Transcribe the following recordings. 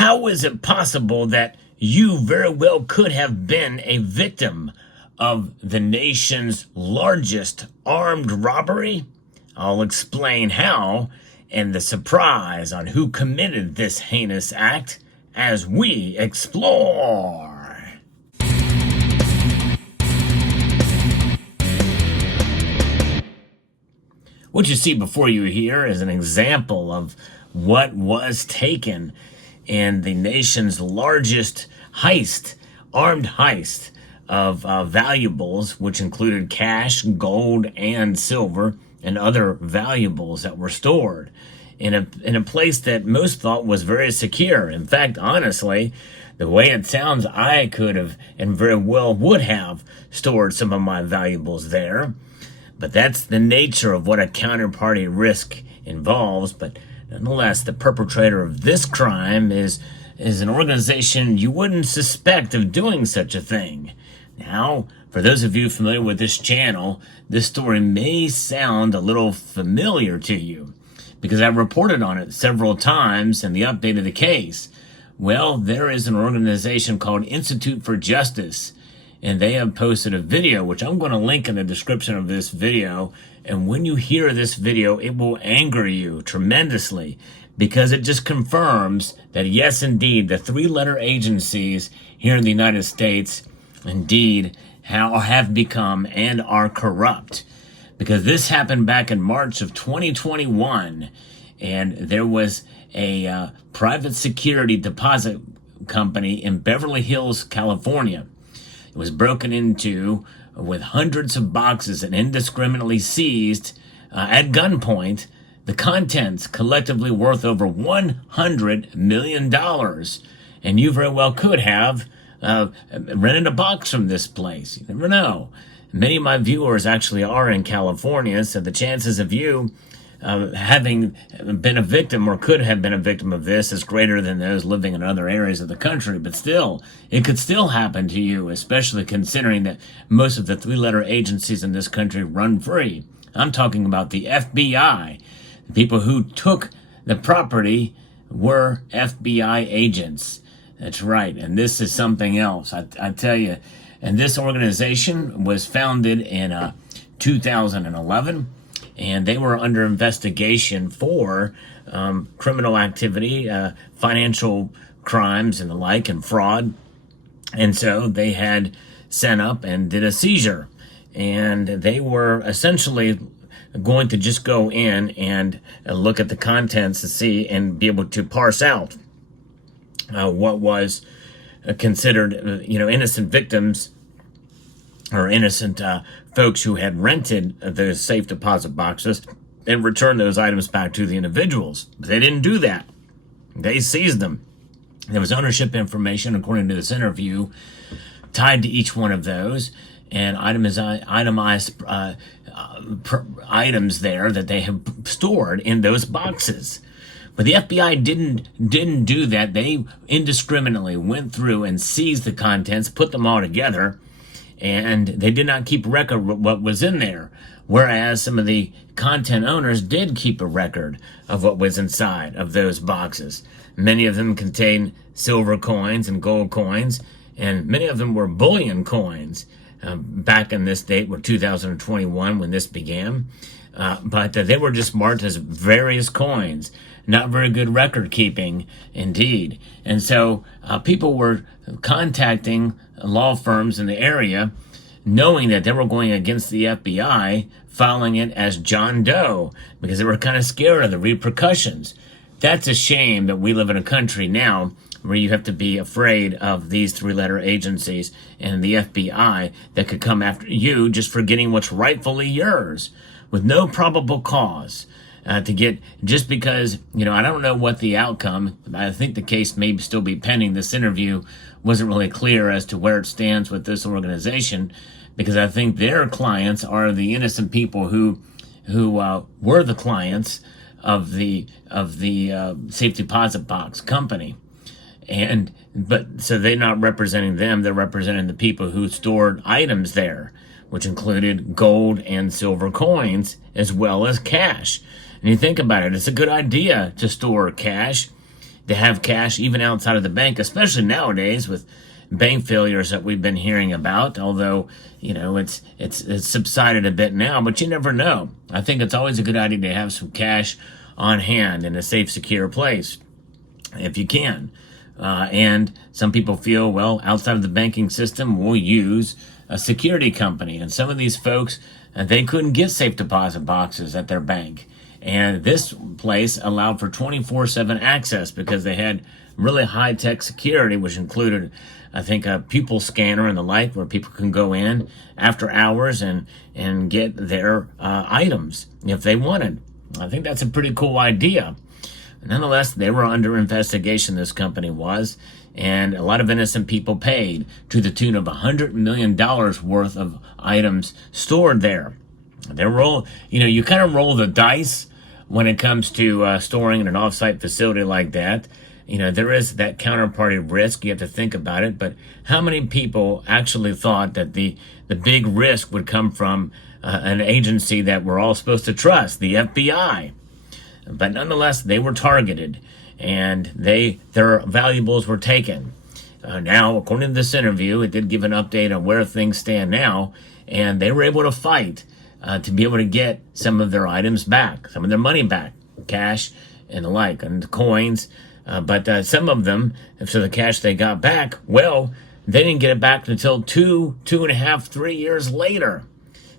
How is it possible that you very well could have been a victim of the nation's largest armed robbery? I'll explain how and the surprise on who committed this heinous act as we explore. What you see before you here is an example of what was taken in the nation's largest heist, armed heist of valuables, which included cash, gold, and silver, and other valuables that were stored in a place that most thought was very secure. In fact, honestly, the way it sounds, I could have and very well would have stored some of my valuables there. But that's the nature of what a counterparty risk involves. But nonetheless, the perpetrator of this crime is an organization you wouldn't suspect of doing such a thing. Now, for those of you familiar with this channel, this story may sound a little familiar to you because I've reported on it several times in the update of the case. Well, there is an organization called Institute for Justice, and they have posted a video, which I'm going to link in the description of this video. And when you hear this video, it will anger you tremendously because it just confirms that, yes, indeed, the three-letter agencies here in the United States, indeed, have become and are corrupt. Because this happened back in March of 2021, and there was a private security deposit company in Beverly Hills, California. It was broken into with hundreds of boxes and indiscriminately seized at gunpoint, the contents collectively worth over $100 million. And you very well could have rented a box from this place. You never know. Many of my viewers actually are in California, so the chances of you having been a victim or could have been a victim of this is greater than those living in other areas of the country. But still, it could still happen to you, especially considering that most of the three-letter agencies in this country run free. I'm talking about the FBI. The people who took the property were FBI agents. That's right, and this is something else. I tell you, and this organization was founded in 2011. And they were under investigation for criminal activity, financial crimes and the like, and fraud. And so they had sent up and did a seizure. And they were essentially going to just go in and look at the contents to see and be able to parse out what was considered, innocent victims or innocent folks who had rented the safe deposit boxes and returned those items back to the individuals. But they didn't do that. They seized them. There was ownership information, according to this interview, tied to each one of those, and itemized items there that they have stored in those boxes. But the FBI didn't do that. They indiscriminately went through and seized the contents, put them all together, and they did not keep record of what was in there, whereas some of the content owners did keep a record of what was inside of those boxes. Many of them contained silver coins and gold coins, and many of them were bullion coins back in this date, 2021, when this began. But they were just marked as various coins. Not very good record keeping, indeed. And so people were contacting law firms in the area, knowing that they were going against the FBI, filing it as John Doe, because they were kind of scared of the repercussions. That's a shame that we live in a country now where you have to be afraid of these three-letter agencies and the FBI that could come after you just for getting what's rightfully yours with no probable cause. To get, just because, I don't know what the outcome, I think the case may still be pending. This interview wasn't really clear as to where it stands with this organization, because I think their clients are the innocent people who were the clients of the safe deposit box company. But so they're not representing them, they're representing the people who stored items there, which included gold and silver coins as well as cash. And you think about it, it's a good idea to store cash. to have cash even outside of the bank, especially nowadays with bank failures that we've been hearing about. Although, it's subsided a bit now, but you never know. I think it's always a good idea to have some cash on hand in a safe, secure place if you can. And some people feel, well, outside of the banking system, we'll use a security company. And some of these folks, they couldn't get safe deposit boxes at their bank. And this place allowed for 24/7 access because they had really high-tech security, which included, I think, a pupil scanner and the like, where people can go in after hours and get their items if they wanted. I think that's a pretty cool idea. Nonetheless, they were under investigation, this company was, and a lot of innocent people paid to the tune of $100 million worth of items stored there. You kind of roll the dice when it comes to storing in an off-site facility like that. There is that counterparty risk. You have to think about it. But how many people actually thought that the big risk would come from an agency that we're all supposed to trust, the FBI? But nonetheless, they were targeted, and their valuables were taken. Now, according to this interview, it did give an update on where things stand now, and they were able to fight to be able to get some of their items back, some of their money back, cash and the like, and the coins. But some of them, so the cash they got back, well, they didn't get it back until 2.5, 3 years later.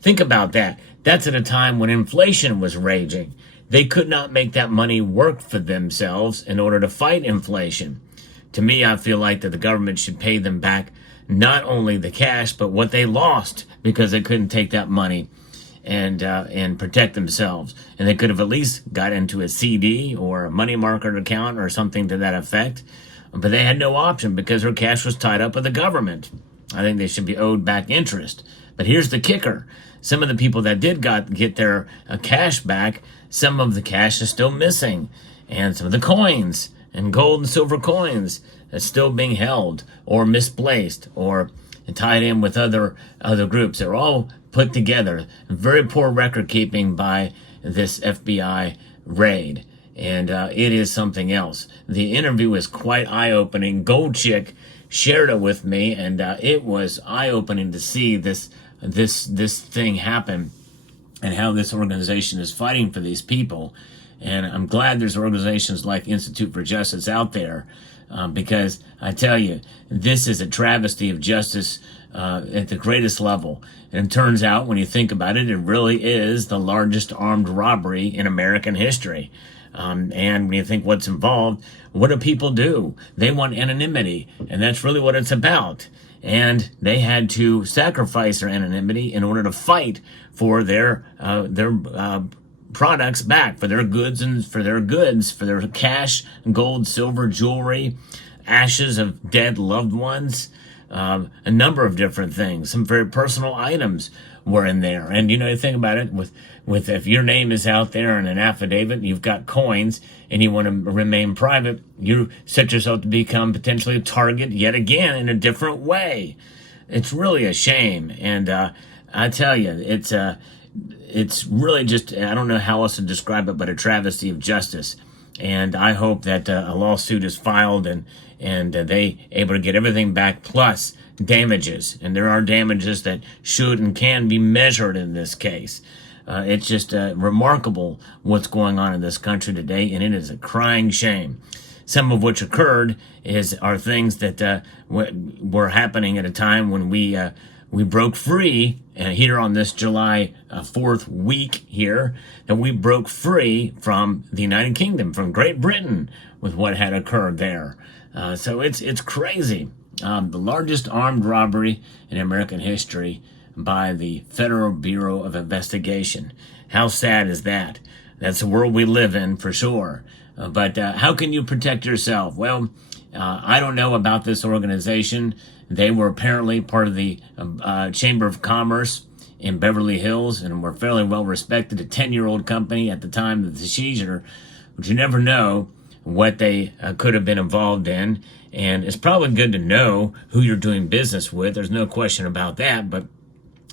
Think about that. That's at a time when inflation was raging. They could not make that money work for themselves in order to fight inflation. To me, I feel like that the government should pay them back not only the cash, but what they lost because they couldn't take that money and protect themselves. And they could have at least got into a CD or a money market account or something to that effect. But they had no option because their cash was tied up with the government. I think they should be owed back interest. But here's the kicker. Some of the people that did get their cash back, some of the cash is still missing. And some of the coins and gold and silver coins are still being held or misplaced or tied in with other groups. They're all put together. Very poor record keeping by this FBI raid. And it is something else. The interview was quite eye-opening. Gold Chick shared it with me, and it was eye-opening to see this thing happen and how this organization is fighting for these people. And I'm glad there's organizations like Institute for Justice out there because I tell you, this is a travesty of justice at the greatest level. And it turns out, when you think about it, it really is the largest armed robbery in American history. And when you think what's involved, what do people do? They want anonymity, and that's really what it's about. And they had to sacrifice their anonymity in order to fight for their products back, for their goods for their cash, gold, silver, jewelry, ashes of dead loved ones, a number of different things. Some very personal items were in there. And you think about it, with if your name is out there in an affidavit, you've got coins, and you want to remain private, you set yourself to become potentially a target yet again in a different way. It's really a shame. And I tell you, it's really just, I don't know how else to describe it, but a travesty of justice. And I hope that a lawsuit is filed and they able to get everything back, plus damages. And there are damages that should and can be measured in this case. It's just remarkable what's going on in this country today, and it is a crying shame. Some of which occurred are things that were happening at a time when we broke free here on this July 4th week here, that we broke free from the United Kingdom, from Great Britain, with what had occurred there. So it's crazy. The largest armed robbery in American history by the Federal Bureau of Investigation. How sad is that? That's the world we live in, for sure. But how can you protect yourself? Well, I don't know about this organization. They were apparently part of the Chamber of Commerce in Beverly Hills and were fairly well respected, a 10-year-old company at the time of the seizure, but you never know what they could have been involved in. And it's probably good to know who you're doing business with. There's no question about that. But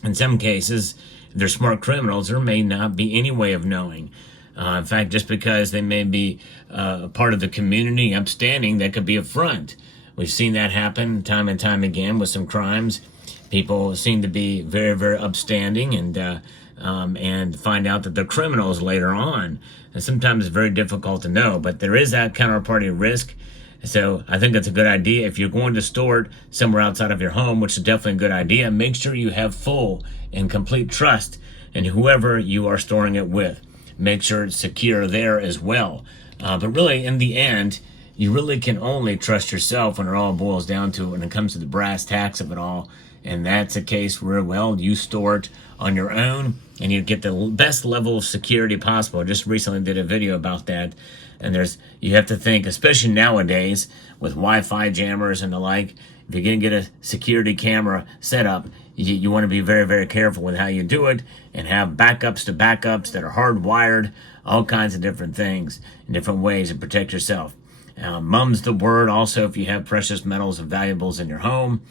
in some cases, if they're smart criminals, there may not be any way of knowing. In fact, just because they may be part of the community, upstanding, that could be a front. We've seen that happen time and time again with some crimes. People seem to be very, very upstanding and find out that they're criminals later on. And sometimes it's very difficult to know, but there is that counterparty risk. So I think that's a good idea. If you're going to store it somewhere outside of your home, which is definitely a good idea, make sure you have full and complete trust in whoever you are storing it with. Make sure it's secure there as well. But really, in the end, you really can only trust yourself when it all boils down to it when it comes to the brass tacks of it all. And that's a case where, well, you store it on your own and you get the best level of security possible. I just recently did a video about that. And you have to think, especially nowadays with Wi-Fi jammers and the like, if you're going to get a security camera set up, you want to be very, very careful with how you do it and have backups to backups that are hardwired, all kinds of different things in different ways to protect yourself. Mum's the word also if you have precious metals and valuables in your home,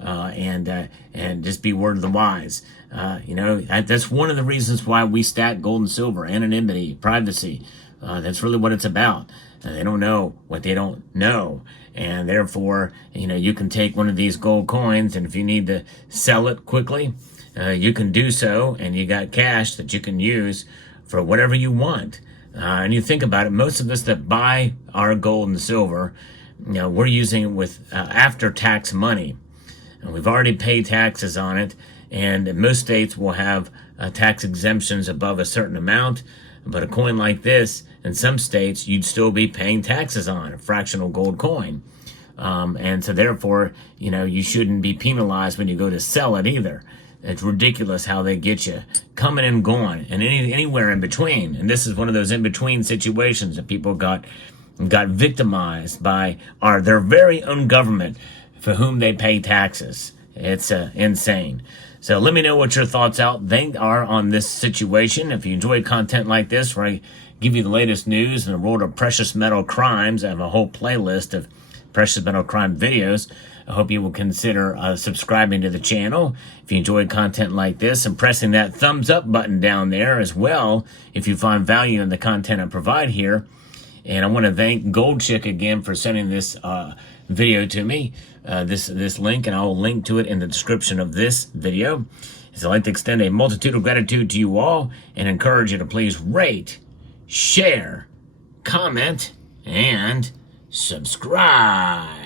and just be word of the wise. That's one of the reasons why we stack gold and silver: anonymity, privacy. That's really what it's about. They don't know what they don't know. And therefore, you can take one of these gold coins, and if you need to sell it quickly, you can do so, and you got cash that you can use for whatever you want. And you think about it, most of us that buy our gold and silver, we're using it with after-tax money. And we've already paid taxes on it, and most states will have tax exemptions above a certain amount. But a coin like this, in some states, you'd still be paying taxes on a fractional gold coin. And so therefore, you shouldn't be penalized when you go to sell it either. It's ridiculous how they get you coming and going and anywhere in between. And this is one of those in-between situations that people got victimized by their very own government for whom they pay taxes. It's insane. So let me know what your thoughts are on this situation. If you enjoy content like this, where I give you the latest news in the world of precious metal crimes, I have a whole playlist of precious metal crime videos. I hope you will consider subscribing to the channel if you enjoy content like this, and pressing that thumbs up button down there as well if you find value in the content I provide here. And I want to thank Gold Chick again for sending this video to me, this link, and I will link to it in the description of this video. So I'd like to extend a multitude of gratitude to you all and encourage you to please rate, share, comment, and subscribe.